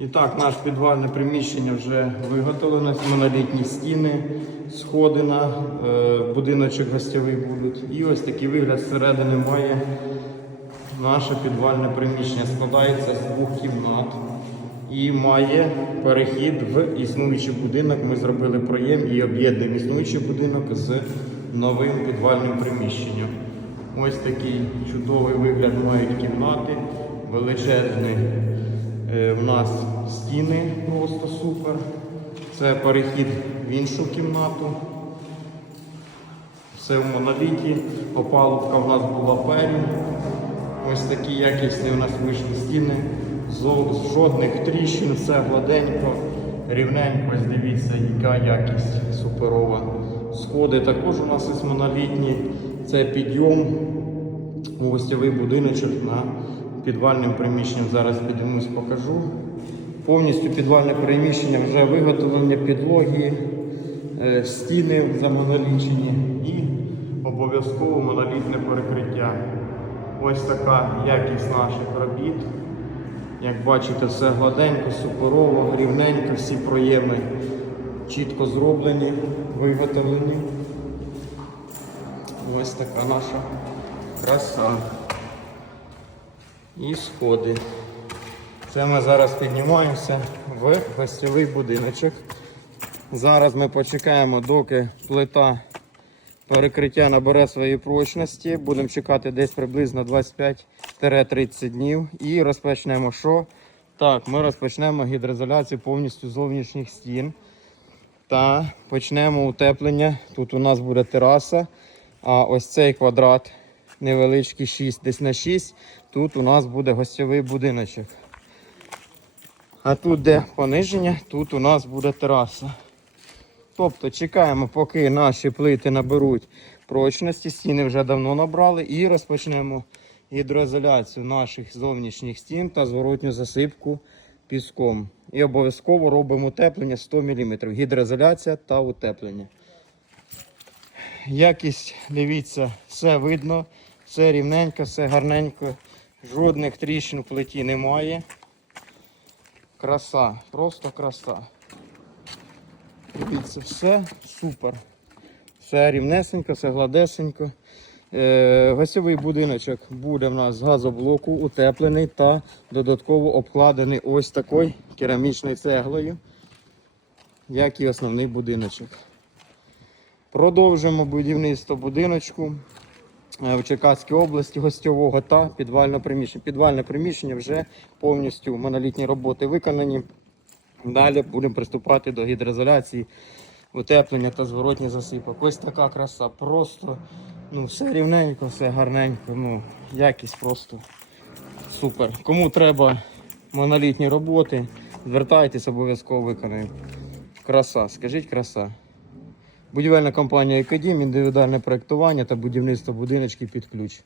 І так, наше підвальне приміщення вже виготовлено, монолітні стіни, сходи на е, будиночок гостєвий будуть. І ось такий вигляд зсередини має наше підвальне приміщення. Складається з двох кімнат і має перехід в існуючий будинок. Ми зробили проєм і об'єднуємо існуючий будинок з новим підвальним приміщенням. Ось такий чудовий вигляд мають кімнати, величезний У нас стіни просто супер. Це перехід в іншу кімнату. Все в моноліті. Опалубка в нас була пері. Ось такі якісні у нас вийшли стіни. Зо- Жодних тріщин, все гладенько, рівненько. Ось дивіться, яка якість суперова. Сходи також у нас із монолітні. Це підйом у гостєвий будиночок на підвальним приміщенням. Зараз підіймусь, покажу. Повністю підвальне приміщення вже виготовлені підлоги, е, стіни замонолічені і обов'язково монолітне перекриття. Ось така якість наших робіт. Як бачите, все гладенько, суперово, рівненько, всі проєми чітко зроблені, виготовлені. Ось така наша краса. І сходи. Це ми зараз піднімаємося в гостєвий будиночок. Зараз ми почекаємо, доки плита перекриття набере своєї прочності. Будемо чекати десь приблизно 25-30 днів. І розпочнемо що? Так, ми розпочнемо гідроізоляцію повністю зовнішніх стін. Та почнемо утеплення. Тут у нас буде тераса. А ось цей квадрат невеличкий 6, десь на 6. Тут у нас буде гостьовий будиночок. А тут, де пониження, тут у нас буде тераса. Тобто чекаємо, поки наші плити наберуть прочності, стіни вже давно набрали, і розпочнемо гідроізоляцію наших зовнішніх стін та зворотню засипку піском. І обов'язково робимо утеплення 100 мм. Гідроізоляція та утеплення. Якість, дивіться, все видно, все рівненько, все гарненько. Жодних тріщин в плиті немає. Краса, просто краса. Дивіться, все супер. Все рівнесенько, все гладесенько. Е, гостьовий будиночок буде в нас з газоблоку утеплений та додатково обкладений ось такою керамічною цеглою, як і основний будиночок. Продовжуємо будівництво будиночку в Черкаській області гостьового та підвального приміщення. Підвальне приміщення вже повністю монолітні роботи виконані. Далі будемо приступати до гідроізоляції, утеплення та зворотні засипок. Ось така краса. Просто ну, все рівненько, все гарненько. Ну, якість просто супер. Кому треба монолітні роботи, звертайтесь, обов'язково виконаємо. Краса, скажіть краса. Будівельна компанія Екодім, індивідуальне проєктування та будівництво будиночків під ключ.